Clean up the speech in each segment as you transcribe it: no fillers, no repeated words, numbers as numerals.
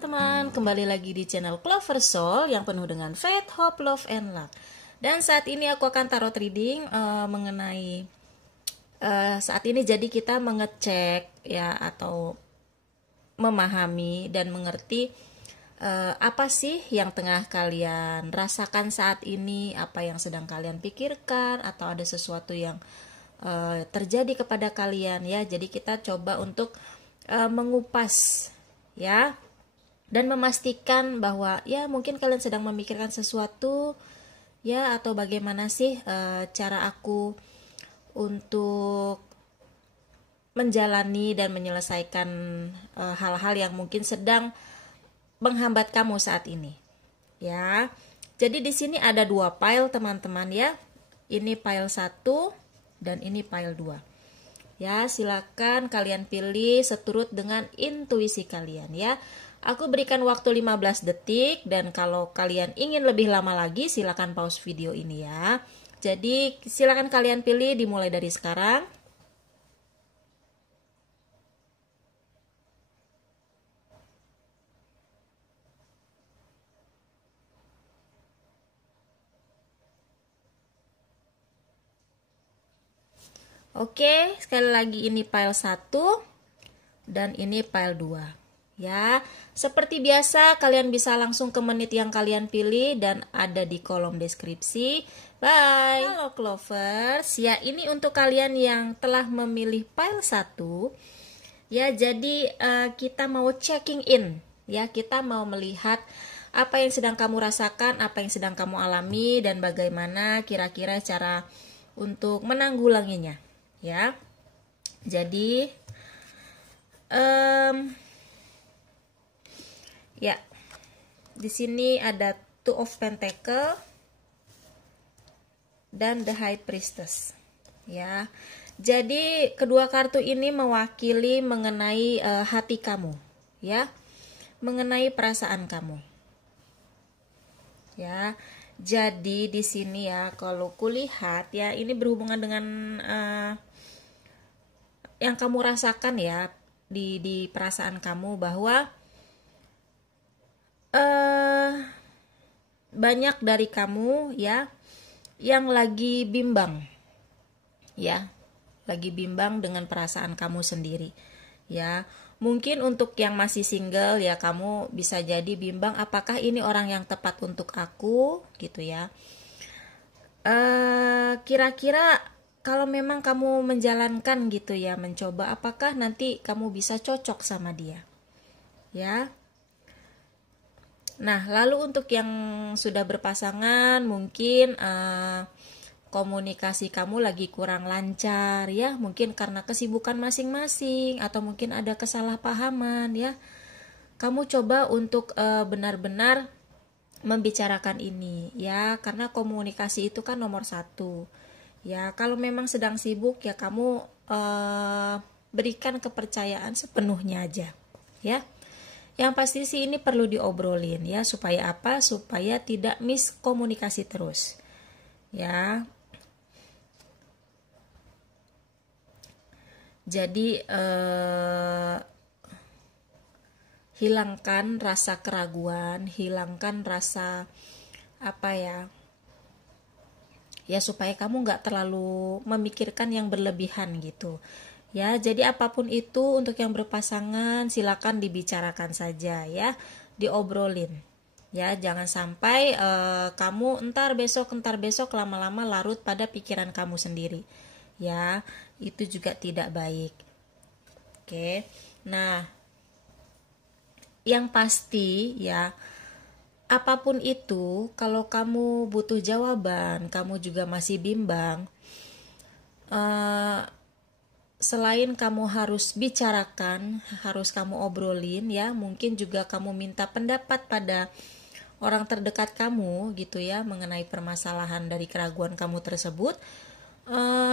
teman-teman, kembali lagi di channel Clover Soul yang penuh dengan faith, hope, love, and luck. Dan saat ini aku akan tarot reading mengenai saat ini jadi kita mengecek ya atau memahami dan mengerti apa sih yang tengah kalian rasakan saat ini, apa yang sedang kalian pikirkan, atau ada sesuatu yang terjadi kepada kalian ya. Jadi kita coba untuk mengupas ya dan memastikan bahwa ya mungkin kalian sedang memikirkan sesuatu ya, atau bagaimana sih cara aku untuk menjalani dan menyelesaikan hal-hal yang mungkin sedang menghambat kamu saat ini ya. Jadi di sini ada dua file teman-teman ya. Ini file 1 dan ini file 2. Ya, silakan kalian pilih seturut dengan intuisi kalian ya. Aku berikan waktu 15 detik dan kalau kalian ingin lebih lama lagi silakan pause video ini ya. Jadi silakan kalian pilih dimulai dari sekarang. Oke, sekali lagi ini file 1 dan ini file 2 ya. Seperti biasa kalian bisa langsung ke menit yang kalian pilih dan ada di kolom deskripsi. Bye. Halo Clovers, ya ini untuk kalian yang telah memilih file 1 ya. Jadi kita mau checking in ya, kita mau melihat apa yang sedang kamu rasakan, apa yang sedang kamu alami, dan bagaimana kira-kira cara untuk menanggulanginya ya. Jadi ya di sini ada Two of Pentacle dan The High Priestess ya. Jadi kedua kartu ini mewakili mengenai hati kamu ya, mengenai perasaan kamu ya. Jadi di sini ya kalau kulihat ya ini berhubungan dengan yang kamu rasakan ya di perasaan kamu, bahwa banyak dari kamu ya yang lagi bimbang ya, lagi bimbang dengan perasaan kamu sendiri ya. Mungkin untuk yang masih single ya, kamu bisa jadi bimbang apakah ini orang yang tepat untuk aku gitu ya. Kira-kira kalau memang kamu menjalankan gitu ya, mencoba, apakah nanti kamu bisa cocok sama dia ya. Nah lalu untuk yang sudah berpasangan, mungkin komunikasi kamu lagi kurang lancar ya, mungkin karena kesibukan masing-masing atau mungkin ada kesalahpahaman ya. Kamu coba untuk benar-benar membicarakan ini ya, karena komunikasi itu kan nomor 1 ya. Kalau memang sedang sibuk ya kamu berikan kepercayaan sepenuhnya aja ya. Yang pasti sih ini perlu diobrolin ya, supaya apa? Supaya tidak miskomunikasi terus ya. Jadi hilangkan rasa keraguan, hilangkan rasa apa ya supaya kamu nggak terlalu memikirkan yang berlebihan gitu ya. Jadi apapun itu untuk yang berpasangan silakan dibicarakan saja ya, diobrolin ya. Jangan sampai kamu entar besok lama-lama larut pada pikiran kamu sendiri ya, itu juga tidak baik. Oke, nah yang pasti ya, apapun itu, kalau kamu butuh jawaban, kamu juga masih bimbang, selain kamu harus bicarakan, harus kamu obrolin ya, mungkin juga kamu minta pendapat pada orang terdekat kamu gitu ya, mengenai permasalahan dari keraguan kamu tersebut.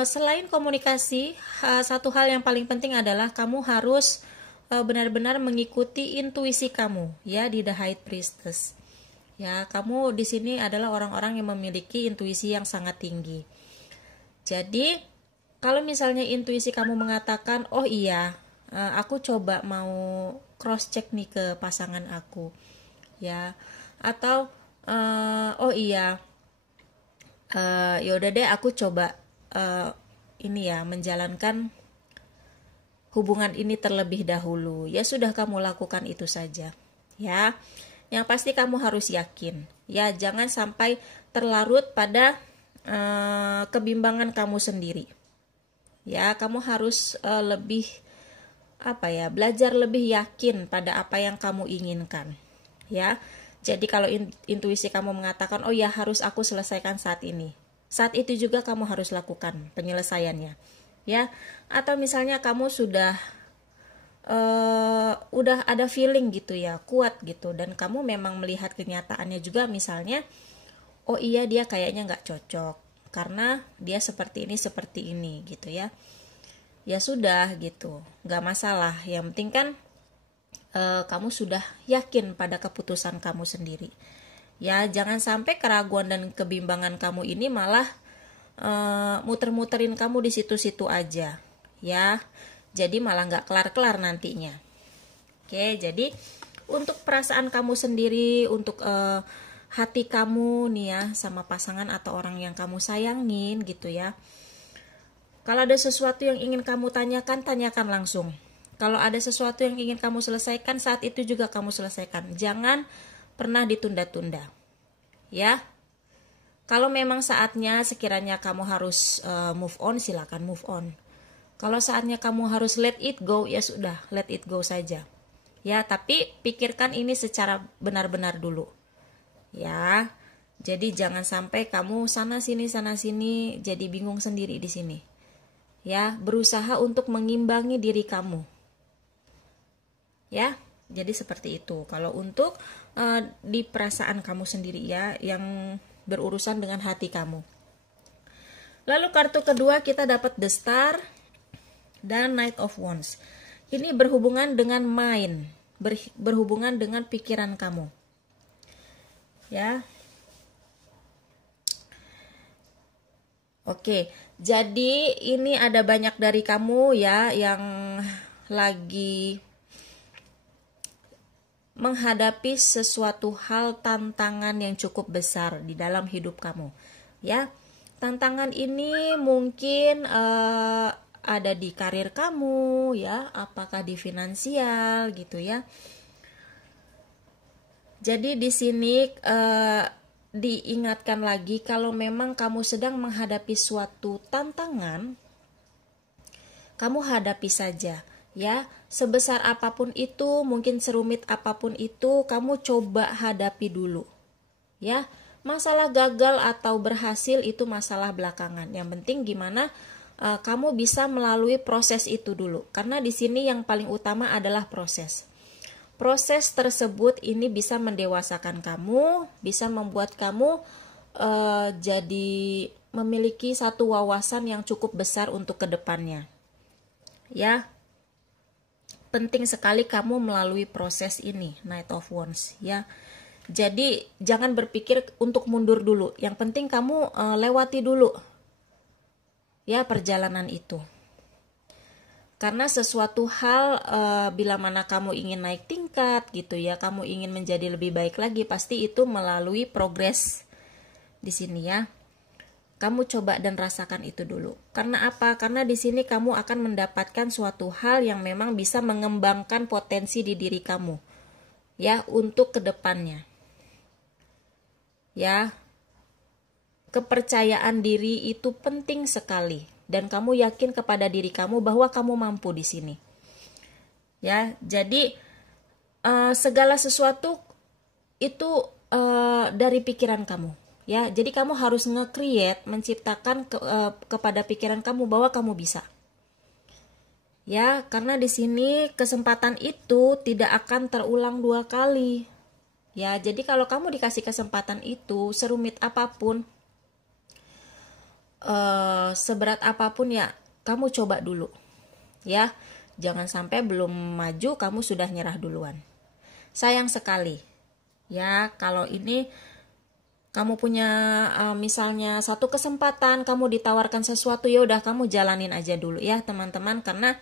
Selain komunikasi, satu hal yang paling penting adalah kamu harus benar-benar mengikuti intuisi kamu ya di The High Priestess. Ya, kamu di sini adalah orang-orang yang memiliki intuisi yang sangat tinggi. Jadi, kalau misalnya intuisi kamu mengatakan, oh iya, aku coba mau cross check nih ke pasangan aku, ya. Atau oh iya, yaudah deh aku coba ini ya, menjalankan hubungan ini terlebih dahulu. Ya sudah, kamu lakukan itu saja, ya. Yang pasti kamu harus yakin, ya, jangan sampai terlarut pada kebimbangan kamu sendiri. Ya, kamu harus lebih belajar lebih yakin pada apa yang kamu inginkan. Ya. Jadi kalau intuisi kamu mengatakan, oh ya harus aku selesaikan saat ini, saat itu juga kamu harus lakukan penyelesaiannya. Ya. Atau misalnya kamu sudah ada feeling gitu ya, kuat gitu, dan kamu memang melihat kenyataannya juga, misalnya, oh iya dia kayaknya nggak cocok karena dia seperti ini gitu ya. Ya sudah gitu, nggak masalah. Yang penting kan kamu sudah yakin pada keputusan kamu sendiri. Ya, jangan sampai keraguan dan kebimbangan kamu ini malah muter-muterin kamu di situ-situ aja, ya. Jadi malah nggak kelar-kelar nantinya. Oke, jadi untuk perasaan kamu sendiri, untuk hati kamu nih ya, sama pasangan atau orang yang kamu sayangin gitu ya. Kalau ada sesuatu yang ingin kamu tanyakan, tanyakan langsung. Kalau ada sesuatu yang ingin kamu selesaikan, saat itu juga kamu selesaikan. Jangan pernah ditunda-tunda. Ya. Kalau memang saatnya sekiranya kamu harus move on, silakan move on. Kalau saatnya kamu harus let it go, ya sudah, let it go saja. Ya, tapi pikirkan ini secara benar-benar dulu. Ya. Jadi jangan sampai kamu sana sini jadi bingung sendiri di sini. Ya, berusaha untuk mengimbangi diri kamu. Ya, jadi seperti itu. Kalau untuk di perasaan kamu sendiri ya, yang berurusan dengan hati kamu. Lalu kartu kedua kita dapat The Star dan Knight of Wands. Ini berhubungan dengan mind, berhubungan dengan pikiran kamu. Ya. Oke, jadi ini ada banyak dari kamu ya yang lagi menghadapi sesuatu hal, tantangan yang cukup besar di dalam hidup kamu. Ya, tantangan ini mungkin ada di karir kamu, ya, apakah di finansial gitu ya. Jadi di sini diingatkan lagi kalau memang kamu sedang menghadapi suatu tantangan, kamu hadapi saja. Ya, sebesar apapun itu, mungkin serumit apapun itu, kamu coba hadapi dulu. Ya, masalah gagal atau berhasil itu masalah belakangan. Yang penting gimana kamu bisa melalui proses itu dulu. Karena di sini yang paling utama adalah proses. Proses tersebut ini bisa mendewasakan kamu, bisa membuat kamu jadi memiliki satu wawasan yang cukup besar untuk kedepannya. Ya. Penting sekali kamu melalui proses ini, Knight of Wands ya. Jadi jangan berpikir untuk mundur dulu. Yang penting kamu lewati dulu ya perjalanan itu. Karena sesuatu hal bila mana kamu ingin naik tingkat gitu ya, kamu ingin menjadi lebih baik lagi, pasti itu melalui progres di sini ya. Kamu coba dan rasakan itu dulu. Karena apa? Karena di sini kamu akan mendapatkan suatu hal yang memang bisa mengembangkan potensi di diri kamu. Ya, untuk kedepannya. Ya, kepercayaan diri itu penting sekali. Dan kamu yakin kepada diri kamu bahwa kamu mampu di sini. Ya, jadi segala sesuatu itu dari pikiran kamu. Ya, jadi kamu harus nge-create, menciptakan kepada pikiran kamu bahwa kamu bisa. Ya, karena di sini kesempatan itu tidak akan terulang 2 kali. Ya, jadi kalau kamu dikasih kesempatan itu, serumit apapun, seberat apapun ya, kamu coba dulu. Ya, jangan sampai belum maju kamu sudah nyerah duluan. Sayang sekali. Ya, kalau ini kamu punya misalnya satu kesempatan, kamu ditawarkan sesuatu, ya udah kamu jalanin aja dulu ya teman-teman, karena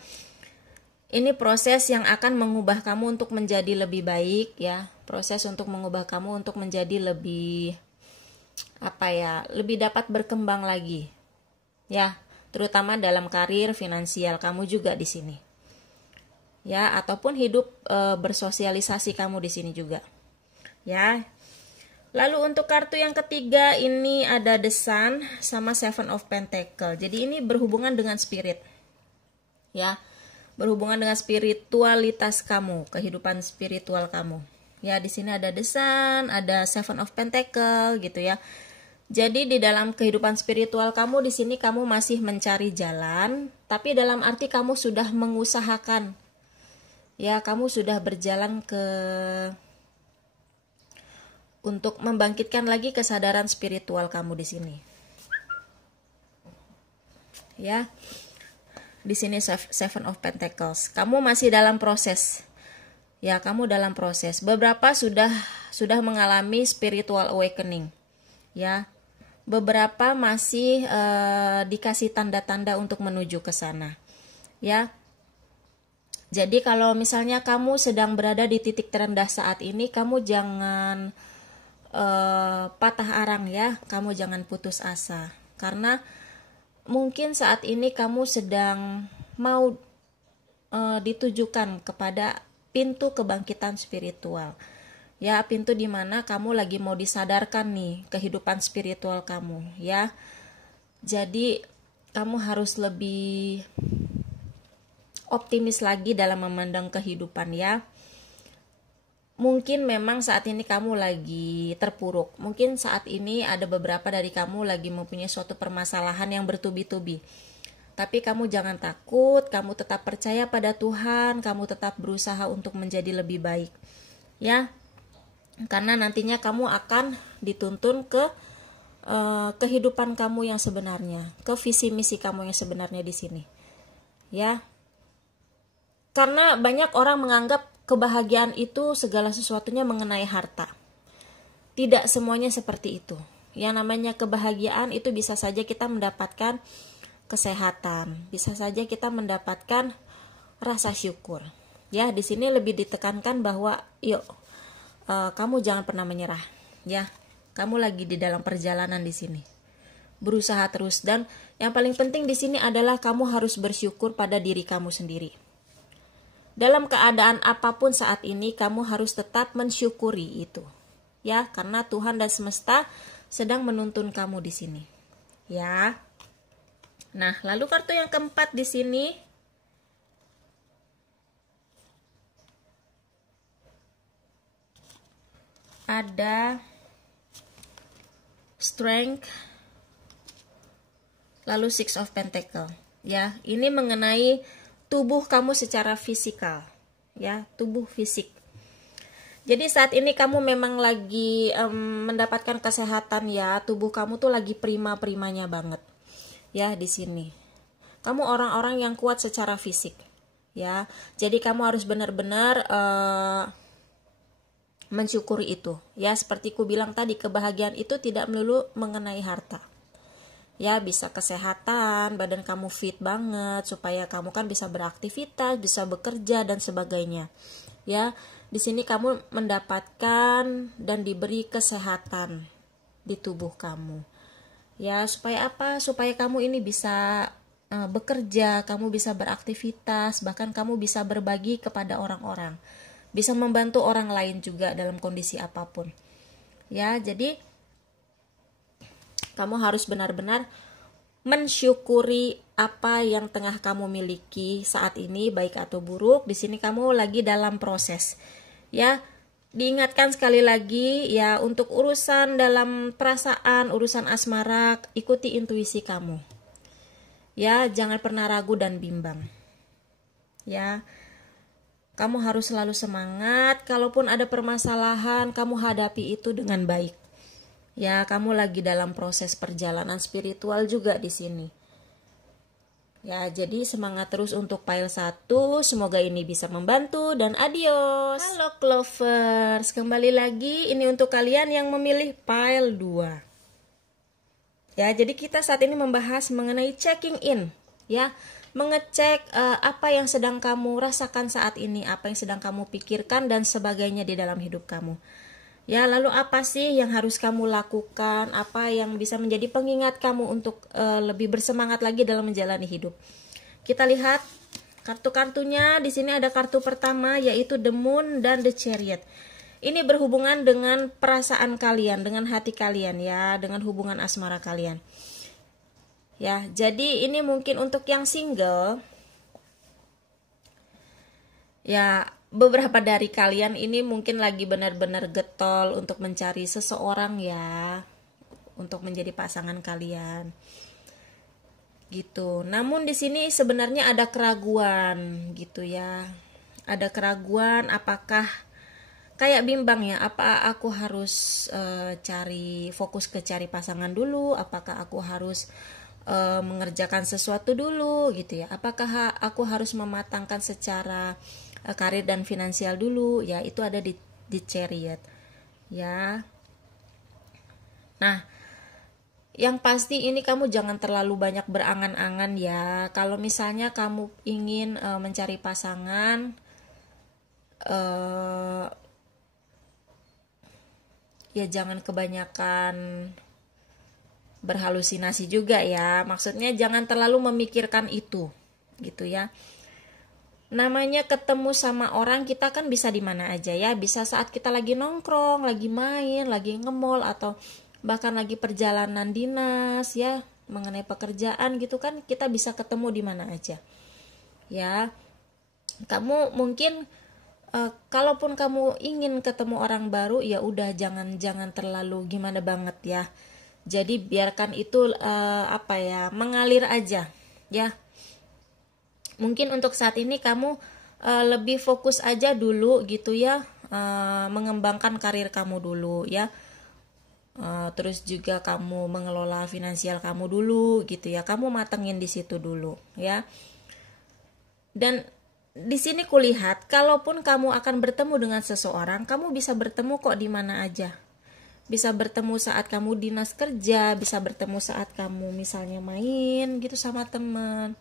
Ini proses yang akan mengubah kamu untuk menjadi lebih baik ya. Proses untuk mengubah kamu untuk menjadi lebih lebih dapat berkembang lagi. Ya, terutama dalam karir finansial kamu juga di sini. Ya, ataupun hidup bersosialisasi kamu di sini juga. Ya. Lalu untuk kartu yang ketiga ini ada The Sun sama Seven of Pentacles. Jadi ini berhubungan dengan spirit. Ya. Berhubungan dengan spiritualitas kamu, kehidupan spiritual kamu. Ya, di sini ada The Sun, ada Seven of Pentacles gitu ya. Jadi di dalam kehidupan spiritual kamu di sini kamu masih mencari jalan, tapi dalam arti kamu sudah mengusahakan. Ya, kamu sudah berjalan untuk membangkitkan lagi kesadaran spiritual kamu di sini. Ya. Di sini Seven of Pentacles. Kamu masih dalam proses. Ya, kamu dalam proses. Beberapa sudah mengalami spiritual awakening. Ya. Beberapa masih dikasih tanda-tanda untuk menuju ke sana. Ya. Jadi kalau misalnya kamu sedang berada di titik terendah saat ini, kamu jangan patah arang ya. Kamu jangan putus asa. Karena mungkin saat ini kamu sedang mau ditujukan kepada pintu kebangkitan spiritual. Ya, pintu di mana kamu lagi mau disadarkan nih kehidupan spiritual kamu, ya. Jadi, kamu harus lebih optimis lagi dalam memandang kehidupan ya. Mungkin memang saat ini kamu lagi terpuruk. Mungkin saat ini ada beberapa dari kamu lagi mempunyai suatu permasalahan yang bertubi-tubi. Tapi kamu jangan takut, kamu tetap percaya pada Tuhan, kamu tetap berusaha untuk menjadi lebih baik. Ya. Karena nantinya kamu akan dituntun ke kehidupan kamu yang sebenarnya, ke visi misi kamu yang sebenarnya di sini. Ya. Karena banyak orang menganggap kebahagiaan itu segala sesuatunya mengenai harta. Tidak semuanya seperti itu. Yang namanya kebahagiaan itu bisa saja kita mendapatkan kesehatan, bisa saja kita mendapatkan rasa syukur. Ya, di sini lebih ditekankan bahwa kamu jangan pernah menyerah. Ya, kamu lagi di dalam perjalanan di sini. Berusaha terus, dan yang paling penting di sini adalah kamu harus bersyukur pada diri kamu sendiri. Dalam keadaan apapun saat ini, kamu harus tetap mensyukuri itu. Ya, karena Tuhan dan semesta sedang menuntun kamu di sini. Ya. Nah, lalu kartu yang keempat di sini ada Strength, lalu Six of Pentacles. Ya, ini mengenai tubuh kamu secara fisikal, ya, tubuh fisik. Jadi saat ini kamu memang lagi mendapatkan kesehatan ya, tubuh kamu tuh lagi prima-primanya banget. Ya, di sini. Kamu orang-orang yang kuat secara fisik, ya. Jadi kamu harus benar-benar mensyukuri itu. Ya, seperti ku bilang tadi, kebahagiaan itu tidak melulu mengenai harta. Ya, bisa kesehatan, badan kamu fit banget supaya kamu kan bisa beraktivitas, bisa bekerja dan sebagainya. Ya, di sini kamu mendapatkan dan diberi kesehatan di tubuh kamu. Ya, supaya apa? Supaya kamu ini bisa bekerja, kamu bisa beraktivitas, bahkan kamu bisa berbagi kepada orang-orang. Bisa membantu orang lain juga dalam kondisi apapun. Ya, jadi kamu harus benar-benar mensyukuri apa yang tengah kamu miliki saat ini, baik atau buruk. Di sini kamu lagi dalam proses. Ya, diingatkan sekali lagi ya, untuk urusan dalam perasaan, urusan asmara, ikuti intuisi kamu. Ya, jangan pernah ragu dan bimbang. Ya, kamu harus selalu semangat. Kalaupun ada permasalahan, kamu hadapi itu dengan baik. Ya, kamu lagi dalam proses perjalanan spiritual juga di sini. Ya, jadi semangat terus untuk pile 1. Semoga ini bisa membantu dan adios. Halo Clovers, kembali lagi ini untuk kalian yang memilih pile 2. Ya, jadi kita saat ini membahas mengenai checking in. Ya, mengecek apa yang sedang kamu rasakan saat ini, apa yang sedang kamu pikirkan dan sebagainya di dalam hidup kamu. Ya, lalu apa sih yang harus kamu lakukan? Apa yang bisa menjadi pengingat kamu untuk lebih bersemangat lagi dalam menjalani hidup? Kita lihat kartu-kartunya. Di sini ada kartu pertama yaitu The Moon dan The Chariot. Ini berhubungan dengan perasaan kalian, dengan hati kalian ya, dengan hubungan asmara kalian. Ya, jadi ini mungkin untuk yang single. Ya, beberapa dari kalian ini mungkin lagi benar-benar getol untuk mencari seseorang ya, untuk menjadi pasangan kalian. Gitu. Namun di sini sebenarnya ada keraguan gitu ya. Ada keraguan, apakah kayak bimbang ya, apa aku harus cari fokus ke cari pasangan dulu, apakah aku harus mengerjakan sesuatu dulu gitu ya, apakah aku harus mematangkan secara karir dan finansial dulu ya, itu ada di Chariot ya. Nah, yang pasti ini kamu jangan terlalu banyak berangan-angan ya. Kalau misalnya kamu ingin mencari pasangan, ya jangan kebanyakan berhalusinasi juga ya. Maksudnya jangan terlalu memikirkan itu gitu ya. Namanya ketemu sama orang, kita kan bisa di mana aja ya. Bisa saat kita lagi nongkrong, lagi main, lagi nge-mall, atau bahkan lagi perjalanan dinas ya, mengenai pekerjaan gitu kan, kita bisa ketemu di mana aja. Ya. Kamu mungkin kalaupun kamu ingin ketemu orang baru, ya udah jangan terlalu gimana banget ya. Jadi biarkan itu mengalir aja ya. Mungkin untuk saat ini kamu lebih fokus aja dulu gitu ya, mengembangkan karir kamu dulu ya. Terus juga kamu mengelola finansial kamu dulu gitu ya. Kamu matengin di situ dulu ya. Dan di sini kulihat kalaupun kamu akan bertemu dengan seseorang, kamu bisa bertemu kok di mana aja. Bisa bertemu saat kamu dinas kerja, bisa bertemu saat kamu misalnya main gitu sama teman,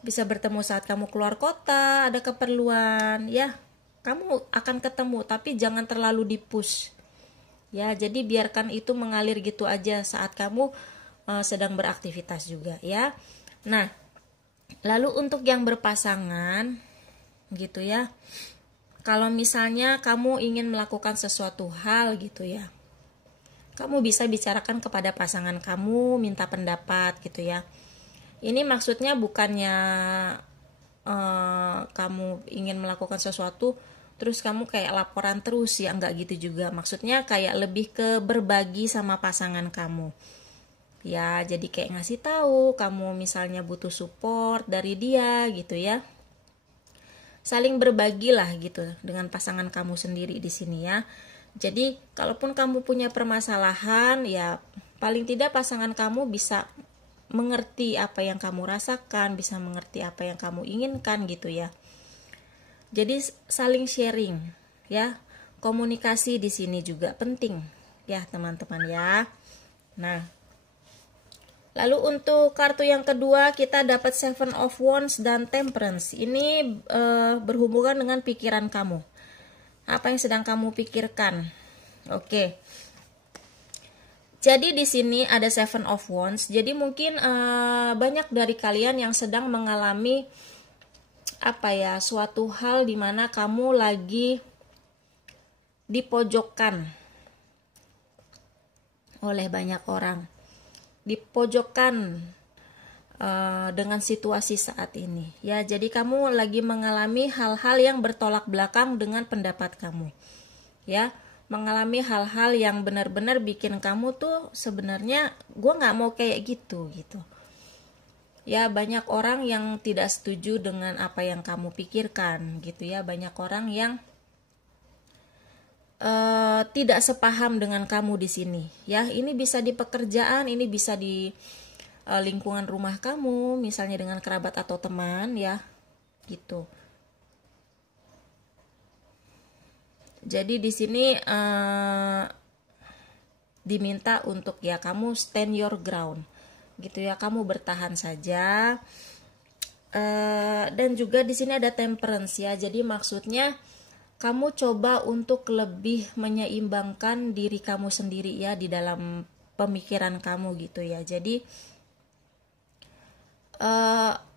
bisa bertemu saat kamu keluar kota, ada keperluan ya, kamu akan ketemu, tapi jangan terlalu di-push ya. Jadi biarkan itu mengalir gitu aja saat kamu sedang beraktivitas juga ya. Nah, lalu untuk yang berpasangan gitu ya, kalau misalnya kamu ingin melakukan sesuatu hal gitu ya, kamu bisa bicarakan kepada pasangan kamu, minta pendapat gitu ya. Ini maksudnya bukannya kamu ingin melakukan sesuatu terus kamu kayak laporan terus ya, enggak gitu juga. Maksudnya kayak lebih ke berbagi sama pasangan kamu. Ya, jadi kayak ngasih tahu kamu misalnya butuh support dari dia gitu ya. Saling berbagilah gitu dengan pasangan kamu sendiri di sini ya. Jadi, kalaupun kamu punya permasalahan, ya paling tidak pasangan kamu bisa mengerti apa yang kamu rasakan, bisa mengerti apa yang kamu inginkan gitu ya. Jadi saling sharing ya. Komunikasi di sini juga penting ya, teman-teman ya. Nah, lalu untuk kartu yang kedua kita dapat Seven of Wands dan Temperance. Ini berhubungan dengan pikiran kamu. Apa yang sedang kamu pikirkan? Oke. Jadi di sini ada Seven of Wands. Jadi mungkin banyak dari kalian yang sedang mengalami suatu hal di mana kamu lagi dipojokkan oleh banyak orang. Dipojokkan dengan situasi saat ini ya. Jadi kamu lagi mengalami hal-hal yang bertolak belakang dengan pendapat kamu ya, mengalami hal-hal yang benar-benar bikin kamu tuh sebenarnya gue nggak mau kayak gitu ya. Banyak orang yang tidak setuju dengan apa yang kamu pikirkan gitu ya. Banyak orang yang tidak sepaham dengan kamu di sini ya. Ini bisa di pekerjaan, ini bisa di lingkungan rumah kamu, misalnya dengan kerabat atau teman ya gitu. Jadi di sini diminta untuk ya kamu stand your ground gitu ya, kamu bertahan saja, Dan juga di sini ada temperance ya. Jadi maksudnya kamu coba untuk lebih menyeimbangkan diri kamu sendiri ya di dalam pemikiran kamu gitu ya. Jadi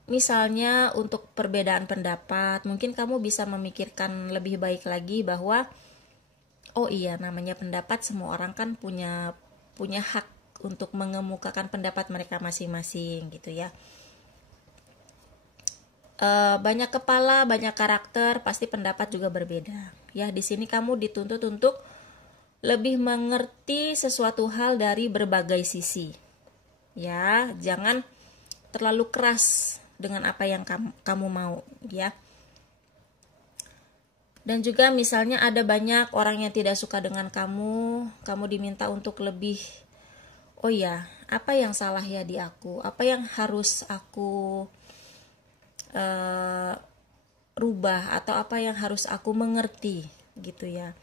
misalnya untuk perbedaan pendapat, mungkin kamu bisa memikirkan lebih baik lagi bahwa oh iya, namanya pendapat, semua orang kan punya hak untuk mengemukakan pendapat mereka masing-masing gitu ya. Banyak kepala, banyak karakter, pasti pendapat juga berbeda. Ya, di sini kamu dituntut untuk lebih mengerti sesuatu hal dari berbagai sisi. Ya, jangan terlalu keras dengan apa yang kamu mau, ya. Dan juga misalnya ada banyak orang yang tidak suka dengan kamu diminta untuk lebih, oh ya, apa yang salah ya di aku? Apa yang harus aku rubah atau apa yang harus aku mengerti gitu ya.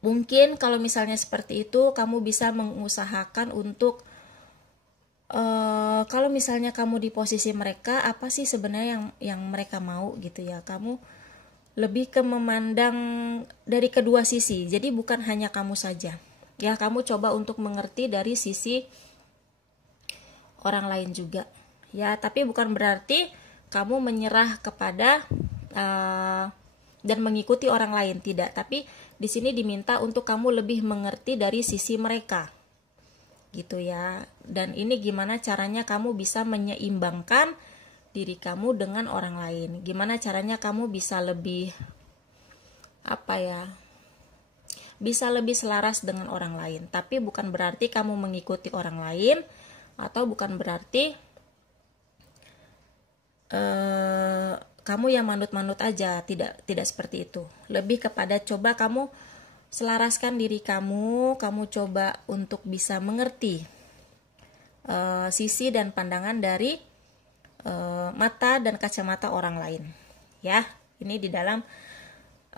Mungkin kalau misalnya seperti itu, kamu bisa mengusahakan untuk kalau misalnya kamu di posisi mereka, apa sih sebenarnya yang mereka mau gitu ya. Kamu lebih ke memandang dari kedua sisi. Jadi bukan hanya kamu saja. Ya, kamu coba untuk mengerti dari sisi orang lain juga. Ya, tapi bukan berarti kamu menyerah kepada dan mengikuti orang lain, tidak. Tapi di sini diminta untuk kamu lebih mengerti dari sisi mereka, gitu ya. Dan ini gimana caranya kamu bisa menyeimbangkan diri kamu dengan orang lain. Gimana caranya kamu bisa lebih bisa lebih selaras dengan orang lain. Tapi bukan berarti kamu mengikuti orang lain, atau bukan berarti kamu yang manut-manut aja, tidak seperti itu. Lebih kepada coba kamu selaraskan diri kamu coba untuk bisa mengerti sisi dan pandangan dari mata dan kacamata orang lain. Ya, ini di dalam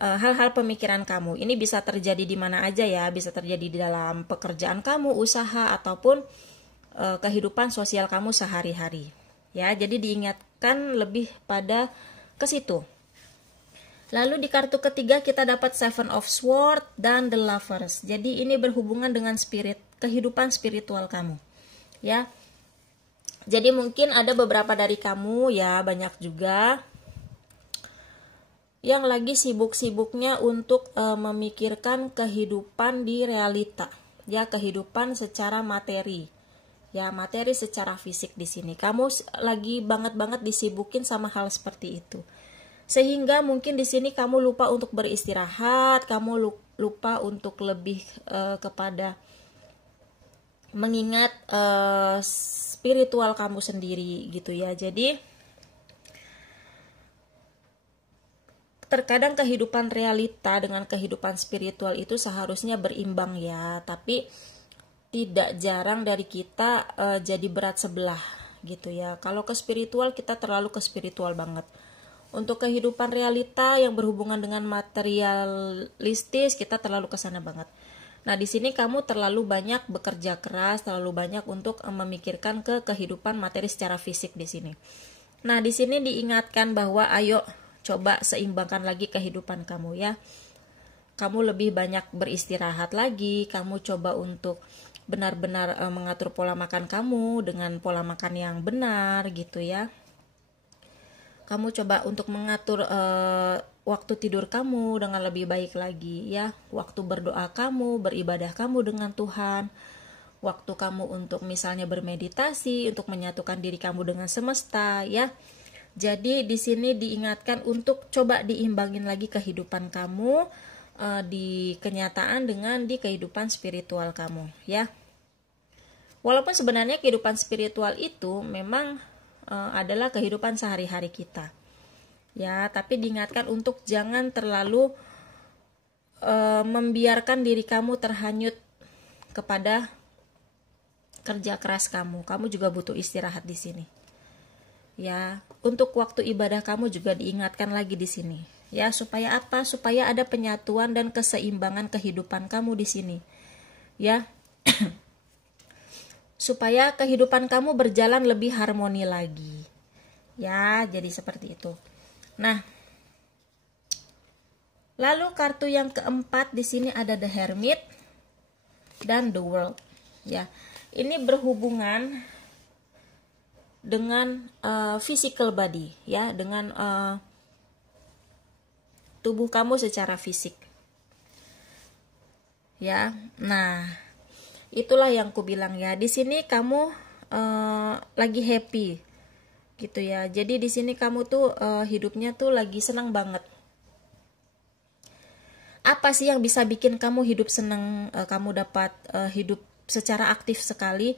hal-hal pemikiran kamu. Ini bisa terjadi di mana aja ya, bisa terjadi di dalam pekerjaan kamu, usaha, ataupun kehidupan sosial kamu sehari-hari. Ya, jadi diingatkan lebih pada ke situ. Lalu di kartu ketiga kita dapat Seven of Swords dan The Lovers. Jadi ini berhubungan dengan kehidupan spiritual kamu. Ya. Jadi mungkin ada beberapa dari kamu ya, banyak juga yang lagi sibuk-sibuknya untuk memikirkan kehidupan di realita. Ya, kehidupan secara materi. Ya, materi secara fisik di sini. Kamu lagi banget disibukin sama hal seperti itu. Sehingga mungkin di sini kamu lupa untuk beristirahat, kamu lupa untuk lebih kepada mengingat spiritual kamu sendiri gitu ya. Jadi terkadang kehidupan realita dengan kehidupan spiritual itu seharusnya berimbang ya, tapi tidak jarang dari kita jadi berat sebelah gitu ya. Kalau ke spiritual kita terlalu ke spiritual banget. Untuk kehidupan realita yang berhubungan dengan materialistis kita terlalu ke sana banget. Nah, di sini kamu terlalu banyak bekerja keras, terlalu banyak untuk memikirkan ke kehidupan materi secara fisik di sini. Nah, di sini diingatkan bahwa ayo coba seimbangkan lagi kehidupan kamu ya. Kamu lebih banyak beristirahat lagi, kamu coba untuk benar-benar mengatur pola makan kamu dengan pola makan yang benar gitu ya. Kamu coba untuk mengatur waktu tidur kamu dengan lebih baik lagi ya. Waktu berdoa kamu, beribadah kamu dengan Tuhan. Waktu kamu untuk misalnya bermeditasi, untuk menyatukan diri kamu dengan semesta ya. Jadi di sini diingatkan untuk coba diimbangin lagi kehidupan kamu di kenyataan dengan di kehidupan spiritual kamu ya. Walaupun sebenarnya kehidupan spiritual itu memang adalah kehidupan sehari-hari kita ya, tapi diingatkan untuk jangan terlalu membiarkan diri kamu terhanyut kepada kerja keras kamu. Kamu juga butuh istirahat di sini ya. Untuk waktu ibadah kamu juga diingatkan lagi di sini ya, supaya apa? Supaya ada penyatuan dan keseimbangan kehidupan kamu di sini ya. Supaya kehidupan kamu berjalan lebih harmoni lagi Ya, jadi seperti itu. Nah, lalu kartu yang keempat di sini ada The Hermit dan The World. Ya, ini berhubungan dengan physical body, ya, dengan tubuh kamu secara fisik. Ya, nah, itulah yang ku bilang ya. Di sini kamu lagi happy, gitu ya. Jadi di sini kamu tuh hidupnya tuh lagi senang banget. Apa sih yang bisa bikin kamu hidup senang, kamu dapat hidup secara aktif sekali?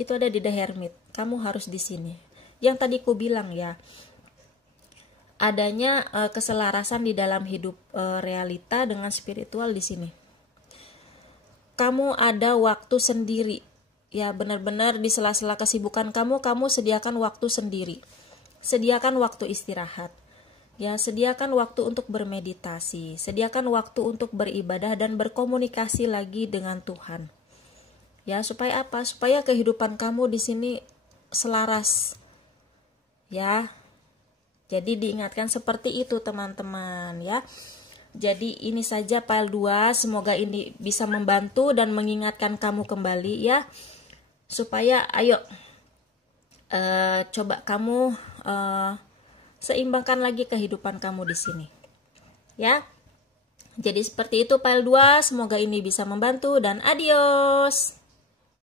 Itu ada di The Hermit. Kamu harus di sini. Yang tadi ku bilang ya, adanya keselarasan di dalam hidup realita dengan spiritual di sini. Kamu ada waktu sendiri. Ya, benar-benar di sela-sela kesibukan kamu sediakan waktu sendiri. Sediakan waktu istirahat. Ya, sediakan waktu untuk bermeditasi, sediakan waktu untuk beribadah dan berkomunikasi lagi dengan Tuhan. Ya, supaya apa? Supaya kehidupan kamu di sini selaras. Ya. Jadi diingatkan seperti itu, teman-teman, ya. Jadi ini saja file 2, semoga ini bisa membantu dan mengingatkan kamu kembali ya. Supaya ayo coba kamu seimbangkan lagi kehidupan kamu di sini. Ya. Jadi seperti itu file 2, semoga ini bisa membantu dan adios.